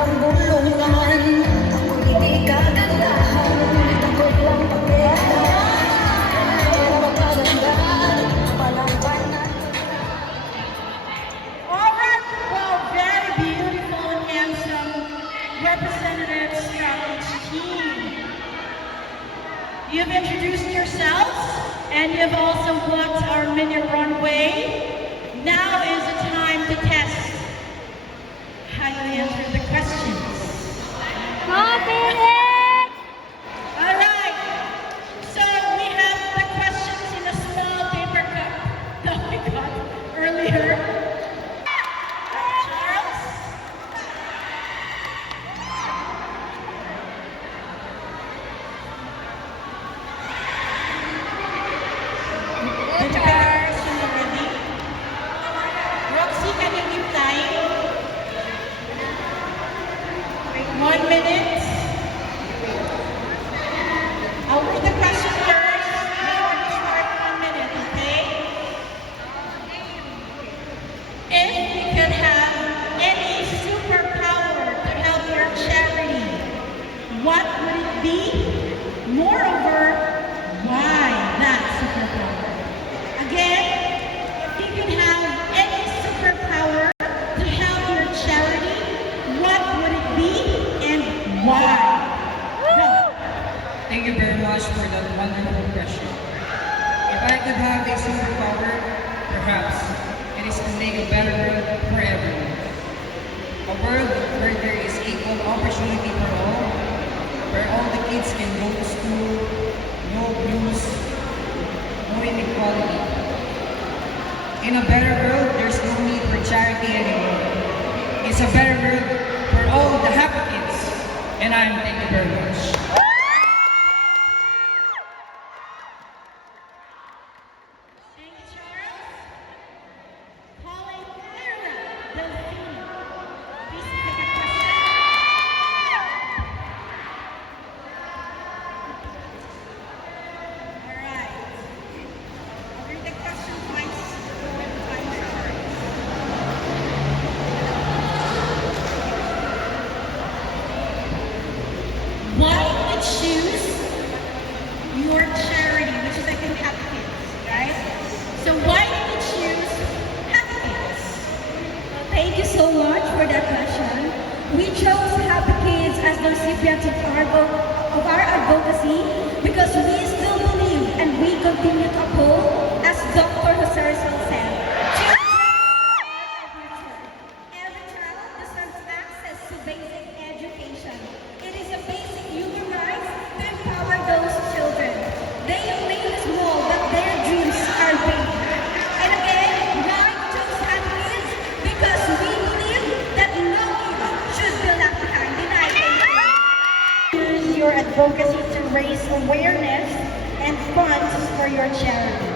parang bulungan. Ako hindi kagandahan, ako lang pagkita. Kaya makagandahan, palampanan. All right, well, very beautiful and handsome representatives from each team. You've introduced yourselves and you've also walked our mini runway. Now is the time to test how you answer the questions. All right, so we have the questions in a small paper cup that we got earlier. Charles? Did you pick a question already? Roxy, can you keep time? 1 minute. I'll read the question first. Before you start, 1 minute, okay? If you could have any superpower to help your charity, what would it be? Moreover, why that superpower? Again, if you could have any superpower to help your charity, what would it be and why? Go. Thank you very much for that wonderful question. If I could have a superpower, perhaps it is to make a better world for everyone. A world where there is equal opportunity for all, where all the kids can go to school, no abuse, no inequality. In a better world, there's no need for charity anymore. It's a better world for all the happy kids. And thank you very much. Thank you, Charles. Calling Ira Delphine. Please take a question. All right. I'll read the question twice. When the time starts. Why did you choose your charity, which is I think Happy Kids, right? So why did you choose Happy Kids? Thank you so much for that question. We chose Happy Kids as the recipients of our advocacy because we still believe and we continue to uphold, as Dr. Jose Rizal said, children are the future. Every child deserves access to basic education. It is a basic human right to empower those children. They may be small, but their dreams are big. And again, why choose Happy Kids? Because we believe that no kid should be left behind. Use your advocacy to raise awareness and funds for your charity.